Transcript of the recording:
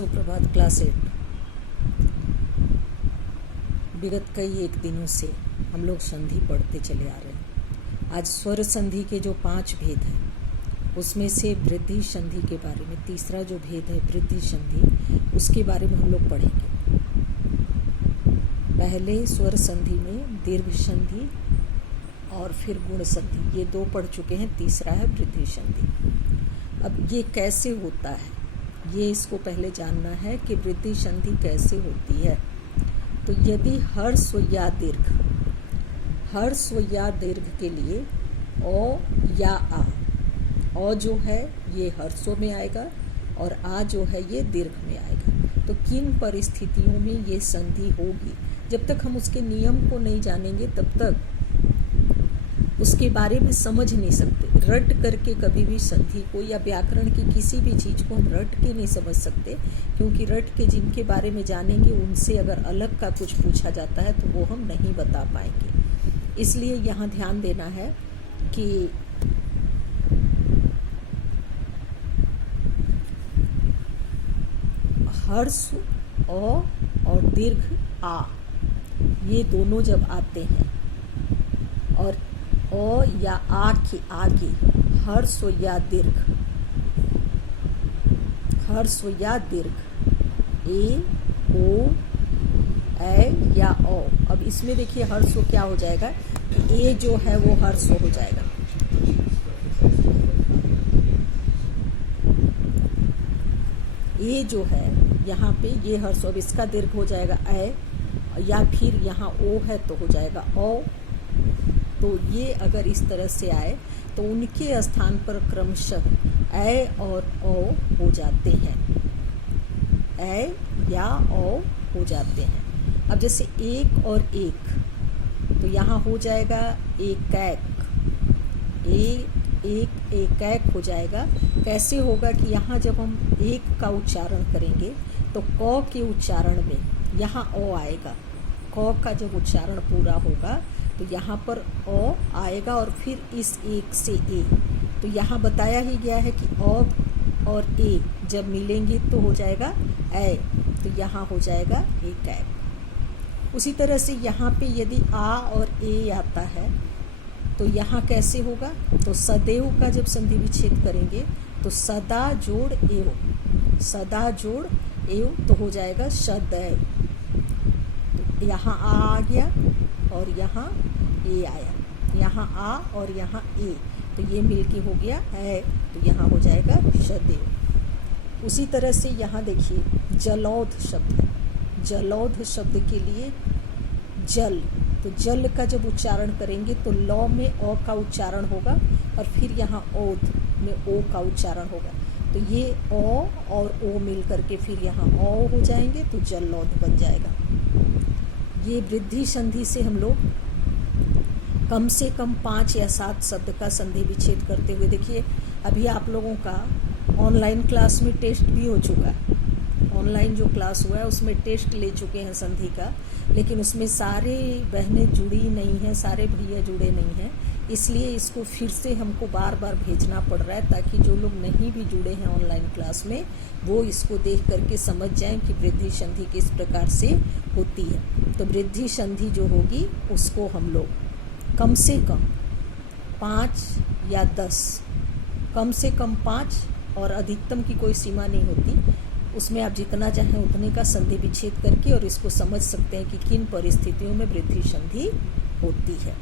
सुप्रभात क्लास 8। विगत कई एक दिनों से हम लोग संधि पढ़ते चले आ रहे हैं। आज स्वर संधि के जो 5 भेद हैं उसमें से वृद्धि संधि के बारे में, तीसरा जो भेद है वृद्धि संधि, उसके बारे में हम लोग पढ़ेंगे। पहले स्वर संधि में दीर्घ संधि और फिर गुण संधि, ये 2 पढ़ चुके हैं। तीसरा है वृद्धि संधि। अब ये कैसे होता है, ये इसको पहले जानना है कि वृद्धि संधि कैसे होती है। तो यदि हर्ष या दीर्घ के लिए ओ या आ, ओ जो है ये हर्षों में आएगा और आ जो है ये दीर्घ में आएगा। तो किन परिस्थितियों में ये संधि होगी, जब तक हम उसके नियम को नहीं जानेंगे तब तक उसके बारे में समझ नहीं सकते। रट करके कभी भी संधि को या व्याकरण की किसी भी चीज़ को हम रट के नहीं समझ सकते, क्योंकि रट के जिनके बारे में जानेंगे उनसे अगर अलग का कुछ पूछा जाता है तो वो हम नहीं बता पाएंगे। इसलिए यहाँ ध्यान देना है कि हर्ष और दीर्घ आ, ये दोनों जब आते हैं और ओ या आ के आगे हर्ष या दीर्घ, ए ओ ए या ओ। अब इसमें देखिए हर्ष क्या हो जाएगा, ए जो है वो हर्ष हो जाएगा, ए जो है यहाँ पे ये हर्ष, अब इसका दीर्घ हो जाएगा ए, या फिर यहाँ ओ है तो हो जाएगा ओ। तो ये अगर इस तरह से आए तो उनके स्थान पर क्रमशः ए और ओ हो जाते हैं, ए या ओ हो जाते हैं। अब जैसे एक और एक, तो यहाँ हो जाएगा एक एक हो जाएगा। कैसे होगा कि यहाँ जब हम एक का उच्चारण करेंगे तो क के उच्चारण में यहाँ ओ आएगा। क का जब उच्चारण पूरा होगा तो यहाँ पर ओ आएगा और फिर इस एक से ए। तो यहाँ बताया ही गया है कि ओ और ए जब मिलेंगे तो हो जाएगा ए, तो यहाँ हो जाएगा एक। उसी तरह से यहाँ पे यदि आ और ए आता है तो यहाँ कैसे होगा, तो सदैव का जब संधि विच्छेद करेंगे तो सदा जोड़ एव, तो हो जाएगा सदैव। तो यहाँ आ गया और यहाँ ए आया, यहाँ आ और यहाँ ए, तो ये मिलके हो गया है, तो यहाँ हो जाएगा सदैव। उसी तरह से यहाँ देखिए जलौध शब्द, जलौध शब्द के लिए जल, तो जल का जब उच्चारण करेंगे तो लौ में ओ का उच्चारण होगा और फिर यहाँ ओध में ओ का उच्चारण होगा। तो ये ओ और ओ मिल करके फिर यहाँ ओ हो जाएंगे, तो जलौध बन जाएगा। ये वृद्धि संधि से हम लोग कम से कम 5 या 7 शब्द का संधि विच्छेद करते हुए, देखिए अभी आप लोगों का ऑनलाइन क्लास में टेस्ट भी हो चुका है। ऑनलाइन जो क्लास हुआ है उसमें टेस्ट ले चुके हैं संधि का, लेकिन उसमें सारे बहनें जुड़ी नहीं हैं, सारे भैया जुड़े नहीं हैं, इसलिए इसको फिर से हमको बार बार भेजना पड़ रहा है ताकि जो लोग नहीं भी जुड़े हैं ऑनलाइन क्लास में वो इसको देख करके समझ जाएं कि वृद्धि संधि किस प्रकार से होती है। तो वृद्धि संधि जो होगी उसको हम लोग कम से कम 5 या 10, कम से कम 5 और अधिकतम की कोई सीमा नहीं होती, उसमें आप जितना चाहें उतने का संधि विच्छेद करके और इसको समझ सकते हैं कि किन परिस्थितियों में वृद्धि संधि होती है।